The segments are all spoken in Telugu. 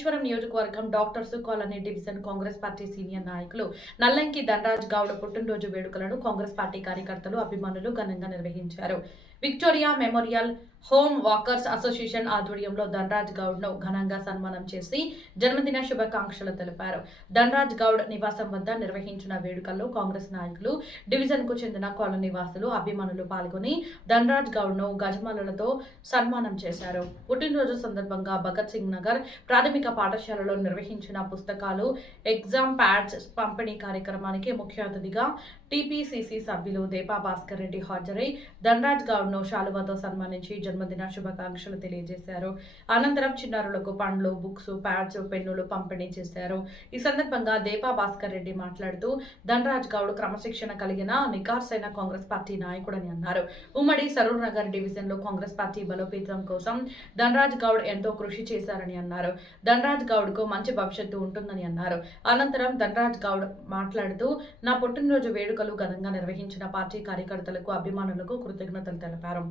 మహేశ్వరం నియోజకవర్గం doctors colony division Congress party senior నాయకులు నల్లంకి ధనరాజ్ గౌడ్ పుట్టినరోజు వేడుకలను కాంగ్రెస్ పార్టీ కార్యకర్తలు అభిమానులు ఘనంగా నిర్వహించారు. Victoria memorial home walkers association ఆధ్వర్యంలో ధనరాజ్ గౌడ్ను ఘనంగా సన్మానం చేసి జన్మదిన శుభాకాంక్షలు తెలిపారు. ధనరాజ్ గౌడ్ నివాసం వద్ద నిర్వహించిన వేడుకల్లో కాంగ్రెస్ నాయకులు డివిజన్కు చెందిన కాలనీ నివాసులు అభిమానులు పాల్గొని ధనరాజ్ గౌడ్ను గజమాలలతో సన్మానం చేశారు. పుట్టినరోజు సందర్భంగా భగత్ సింగ్ నగర్ ప్రాథమిక పాఠశాలలో నిర్వహించిన పుస్తకాలు ఎగ్జామ్ ప్యాడ్స్ పంపిణీ కార్యక్రమానికి ముఖ్య అతిథిగా టీపీసీసీ సభ్యులు దేపా భాస్కర్ రెడ్డి హాజరై ధనరాజ్ గౌడ్ను శాలువాతో సన్మానించి జన్మదిన శుభాకాంక్షలు తెలియజేశారు. అనంతరం చిన్నారులకు పండ్లు బుక్స్ ప్యాడ్స్ పెన్నులు పంపిణీ చేశారు. ఈ సందర్భంగా దేపా భాస్కర్ రెడ్డి మాట్లాడుతూ ధనరాజ్ గౌడ్ క్రమశిక్షణ కలిగిన నికార్సైన కాంగ్రెస్ పార్టీ నాయకుడని అన్నారు. ఉమ్మడి సరూర్ నగర్ డివిజన్లో కాంగ్రెస్ పార్టీ బలోపేతం కోసం ధనరాజ్ గౌడ్ ఎంతో కృషి చేశారని అన్నారు. ధనరాజ్ గౌడ్కు మంచి భవిష్యత్తు ఉంటుందని అన్నారు. అనంతరం ధనరాజ్ గౌడ్ మాట్లాడుతూ నా పుట్టినరోజు వేడుకలు ఘనంగా నిర్వహించిన పార్టీ కార్యకర్తలకు అభిమానులకు కృతజ్ఞతలు తెలిపారు.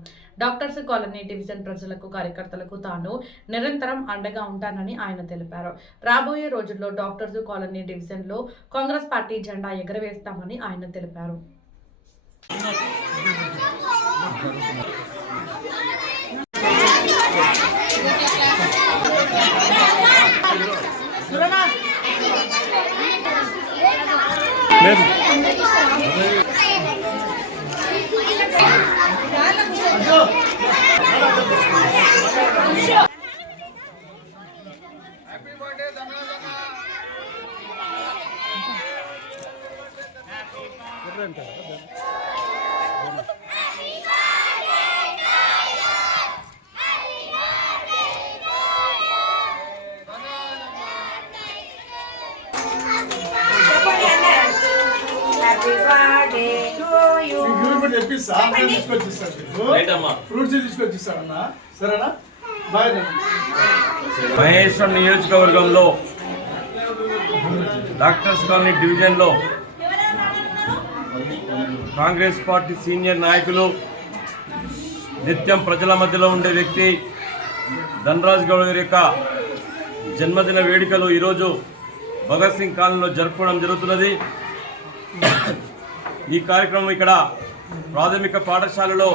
డాక్టర్స్ కాలనీ డివిజన్ ప్రజలకు కార్యకర్తలకు తాను నిరంతరం అండగా ఉంటానని ఆయన తెలిపారు. రాబోయే రోజుల్లో డాక్టర్స్ కాలనీ డివిజన్లో కాంగ్రెస్ పార్టీ జెండా ఎగరవేస్తామని ఆయన తెలిపారు. లేదు. మహేశ్వరం నియోజకవర్గంలో డాక్టర్స్ కాలనీ డివిజన్లో కాంగ్రెస్ పార్టీ సీనియర్ నాయకులు నిత్యం ప్రజల మధ్యలో ఉండే వ్యక్తి ధనరాజ్ గౌడ్ గారి యొక్క జన్మదిన వేడుకలు ఈరోజు భగత్ సింగ్ కాలనీలో జరుపుకోవడం జరుగుతున్నది. ఈ కార్యక్రమం ఇక్కడ ప్రాథమిక పాఠశాలలో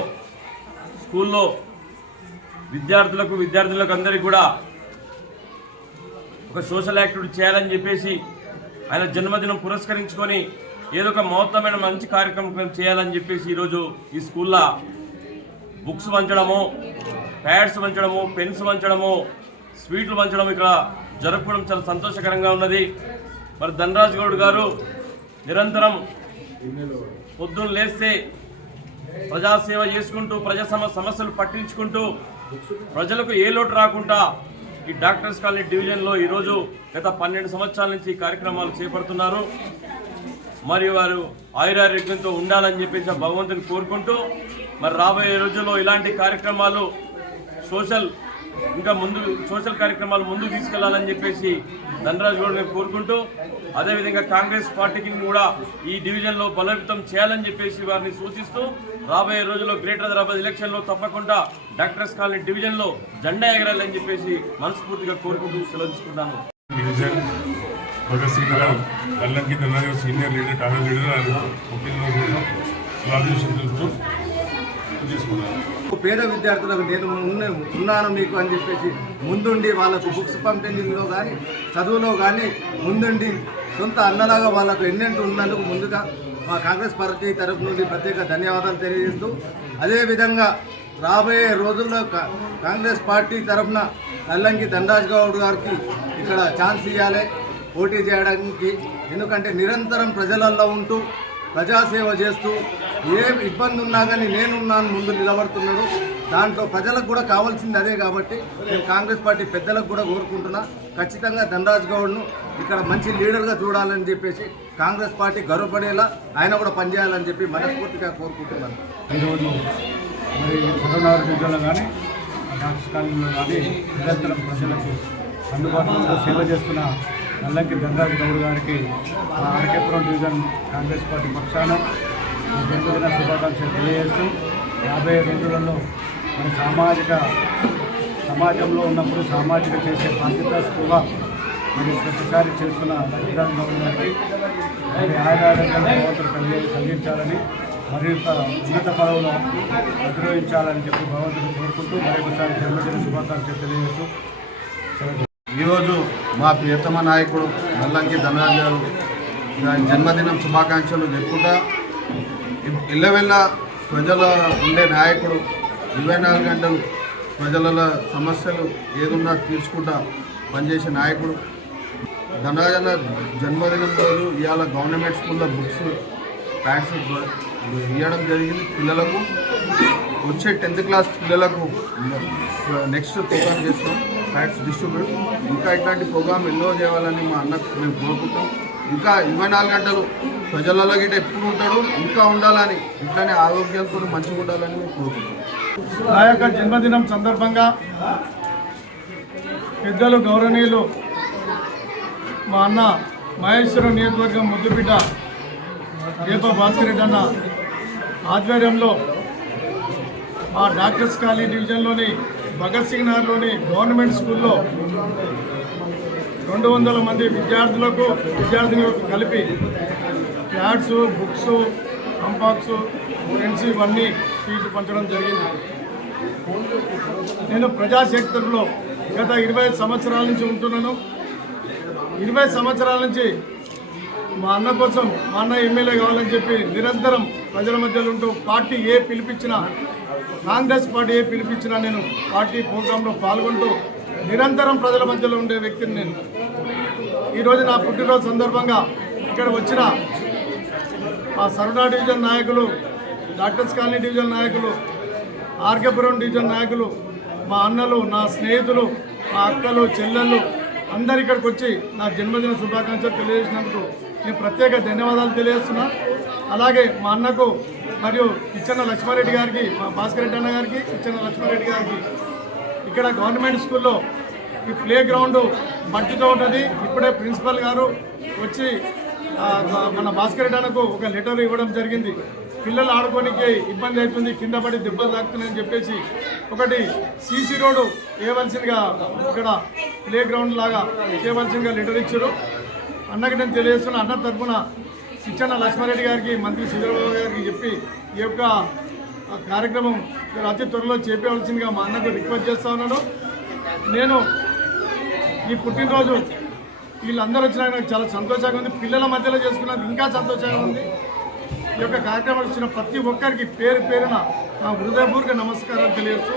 స్కూల్లో విద్యార్థులకు విద్యార్థులకు అందరికీ కూడా ఒక సోషల్ యాక్టివిటీ చేయాలని చెప్పేసి ఆయన జన్మదినం పురస్కరించుకొని ఏదో ఒక మహత్తమైన మంచి కార్యక్రమం చేయాలని చెప్పేసి ఈరోజు ఈ స్కూల్లో బుక్స్ పంచడము ప్యాడ్స్ పంచడము పెన్స్ పంచడము స్వీట్లు పంచడం ఇక్కడ జరుపుకోవడం చాలా సంతోషకరంగా ఉన్నది. మరి ధనరాజ్ గౌడ్ గారు నిరంతరం పొద్దున్న లేస్తే ప్రజాసేవ చేసుకుంటూ ప్రజా సమస్యలు పట్టించుకుంటూ ప్రజలకు ఏ లోటు రాకుండా ఈ డాక్టర్స్ కాలనీ డివిజన్లో ఈరోజు గత పన్నెండు సంవత్సరాల నుంచి ఈ కార్యక్రమాలు చేపడుతున్నారు. మరియు వారు ఆయురారోగ్యంతో ఉండాలని చెప్పేసి భగవంతుని కోరుకుంటూ మరి రాబోయే రోజుల్లో ఇలాంటి కార్యక్రమాలు సోషల్ ఇంకా ముందు సోషల్ కార్యక్రమాలు ముందుకు తీసుకెళ్ళాలని చెప్పేసి ధనరాజ్ గౌడ్ కోరుకుంటూ అదేవిధంగా కాంగ్రెస్ పార్టీకి కూడా ఈ డివిజన్లో బలోపేతం చేయాలని చెప్పేసి వారిని సూచిస్తూ రాబోయే రోజుల్లో గ్రేటర్ హైదరాబాద్ ఎలక్షన్లో తప్పకుండా డాక్టర్స్ కాలనీ డివిజన్లో జెండా ఎగరాలని చెప్పేసి మనస్ఫూర్తిగా కోరుకుంటూ సెలవు division Bhagat Singh Nagar Allanki Dhanraju senior leader Congress leader ఆయన పుట్టినరోజు కోసం తెలుపుతూ చేసుకున్నారు. పేద విద్యార్థులకు నేను ఉన్నాను మీకు అని చెప్పేసి ముందుండి వాళ్ళకు బుక్స్ పంపిణీలో కానీ చదువులో కానీ ముందుండి సొంత అన్నలాగా వాళ్ళకు ఎన్నెంటూ ఉన్నందుకు ముందుగా మా కాంగ్రెస్ పార్టీ తరఫు నుండి ప్రత్యేక ధన్యవాదాలు తెలియజేస్తూ అదేవిధంగా రాబోయే రోజుల్లో కా- కాంగ్రెస్ పార్టీ తరఫున నల్లంకి ధనరాజ్ గౌడ్ గారికి ఇక్కడ ఛాన్స్ ఇవ్వాలి పోటీ చేయడానికి ఎందుకంటే నిరంతరం ప్రజలలో ఉంటూ ప్రజాసేవ చేస్తూ ఏ ఇబ్బంది ఉన్నా కానీ నేనున్నాను ముందు నిలబడుతున్నాడు దాంట్లో ప్రజలకు కూడా కావాల్సింది అదే కాబట్టి నేను కాంగ్రెస్ పార్టీ పెద్దలకు కూడా కోరుకుంటున్నా. ఖచ్చితంగా ధనరాజ్ గౌడ్ను ఇక్కడ మంచి లీడర్గా చూడాలని చెప్పేసి కాంగ్రెస్ పార్టీ గర్వపడేలా ఆయన కూడా పనిచేయాలని చెప్పి మనస్ఫూర్తిగా కోరుకుంటున్నాను. ఈరోజు మరి కానీ కాలనీలో కానీ నిరంతరం ప్రజలకు అందుబాటులో సేవ చేస్తున్న నల్లంకి ధనరాజ్ గౌడ్ గారికి మా ఆర్కేపురం డివిజన్ కాంగ్రెస్ పార్టీ పక్షాన జన్మదిన శుభాకాంక్షలు తెలియజేస్తూ యాభై రోజులలో మన సామాజిక సమాజంలో ఉన్నప్పుడు సామాజిక చేసే బాధ్యత స్పృహ మరి ప్రతిసారి చేస్తున్న రఘురామ్ గౌడ్ గారికి మరి ఆయుధారంగా కలిగించాలని మరింత ఉన్నత పదవులు అధిరోహించాలని చెప్పి భగవంతుడు కోరుకుంటూ మరొకసారి జన్మదిన శుభాకాంక్షలు తెలియజేస్తూ ఈరోజు మా ప్రియతమ నాయకుడు నల్లంకి ధనరాజ్ గారు జన్మదినం శుభాకాంక్షలు చెప్పుకుంటా ఇళ్ళవెళ్ళ ప్రజల ఉండే నాయకుడు ఇరవై నాలుగు గంటలు ప్రజల సమస్యలు ఏదున్నా తీర్చుకుంటా పనిచేసే నాయకుడు. ధనరాజన్న జన్మదినం రోజు ఇవాళ గవర్నమెంట్ స్కూల్లో బుక్స్ ప్యాడ్స్ ఇవ్వడం జరిగింది పిల్లలకు. వచ్చే టెన్త్ క్లాస్ పిల్లలకు నెక్స్ట్ ప్రోగ్రామ్ చేస్తాం. ఫ్యాక్ట్స్ డిస్ట్రిబ్యూట్ ఇంకా ఇట్లాంటి ప్రోగ్రామ్ ఎన్నో చేయాలని మా అన్నకు మేము కోరుకుంటాం. ఇంకా ఇరవై నాలుగు గంటలు ప్రజలలో గిట్ట ఎప్పుడు ఉంటాడు ఇంకా ఉండాలని ఇట్లానే ఆరోగ్యంతో మంచిగా ఉండాలని మేము కోరుకుంటాం. నా యొక్క జన్మదినం సందర్భంగా పెద్దలు గౌరవనీయులు మా అన్న మహేశ్వరం నియోజకవర్గం ముద్దుబిడ్డ దీప భాస్కర్ రెడ్డి అన్న ఆధ్వర్యంలో మా డాక్టర్స్ కాలనీ డివిజన్లోని భగత్ సింగ్ నగర్లోని గవర్నమెంట్ స్కూల్లో రెండు వందల మంది విద్యార్థులకు విద్యార్థినులకు కలిపి ప్యాడ్స్ బుక్స్ కంపాక్స్ పెన్స్ ఇవన్నీ ఫీజు పంచడం జరిగింది. నేను ప్రజాశక్తుల్లో గత ఇరవై సంవత్సరాల నుంచి ఉంటున్నాను. ఇరవై సంవత్సరాల నుంచి మా అన్న కోసం మా అన్న ఎమ్మెల్యే కావాలని చెప్పి నిరంతరం ప్రజల మధ్యలో ఉంటూ పార్టీ ఏ పిలిపించినా కాంగ్రెస్ పార్టీ ఏ పిలిపించినా నేను పార్టీ ప్రోగ్రాంలో పాల్గొంటూ నిరంతరం ప్రజల మధ్యలో ఉండే వ్యక్తిని నేను. ఈరోజు నా పుట్టినరోజు సందర్భంగా ఇక్కడ వచ్చిన మా సరదా డివిజన్ నాయకులు డాక్టర్స్ కాలనీ డివిజన్ నాయకులు ఆర్కేపురం డివిజన్ నాయకులు మా అన్నలు నా స్నేహితులు మా అక్కలు చెల్లెళ్ళు అందరు ఇక్కడికి వచ్చి నా జన్మదిన శుభాకాంక్షలు తెలియజేసినందుకు నేను ప్రత్యేక ధన్యవాదాలు తెలియజేస్తున్నా. అలాగే మా అన్నకు మరియు ఇచ్చన్న లక్ష్మారెడ్డి గారికి మా భాస్కర్ రెడ్డి అన్న గారికి ఇచ్చన్న లక్ష్మారెడ్డి గారికి ఇక్కడ గవర్నమెంట్ స్కూల్లో ఈ ప్లే గ్రౌండ్ మట్టితో ఉంటుంది. ఇప్పుడే ప్రిన్సిపల్ గారు వచ్చి మన భాస్కర్ రెడ్డి అన్నకు ఒక లెటర్ ఇవ్వడం జరిగింది. పిల్లలు ఆడుకోనికి ఇబ్బంది అవుతుంది కింద పడి దెబ్బలు తాకుతున్నాయని చెప్పేసి ఒకటి సీసీ రోడ్డు వేయవలసిందిగా ఇక్కడ ప్లే గ్రౌండ్ లాగా చేయవలసిందిగా లెటర్ ఇచ్చారు. అన్నకి నేను తెలియజేస్తున్న అన్న తరఫున శిక్షణ లక్ష్మారెడ్డి గారికి మంత్రి శ్రీధరబాబు గారికి చెప్పి ఈ యొక్క ఆ కార్యక్రమం మీరు అతి త్వరలో చేపేవలసిందిగా మా అన్నకు రిక్వెస్ట్ చేస్తా ఉన్నాను. నేను ఈ పుట్టినరోజు వీళ్ళందరూ వచ్చినా నాకు చాలా సంతోషంగా ఉంది. పిల్లల మధ్యలో చేసుకున్నది ఇంకా సంతోషంగా ఉంది. ఈ యొక్క కార్యక్రమం వచ్చిన ప్రతి ఒక్కరికి పేరు పేరున నా హృదయపూర్వక నమస్కారాలు తెలియజేస్తూ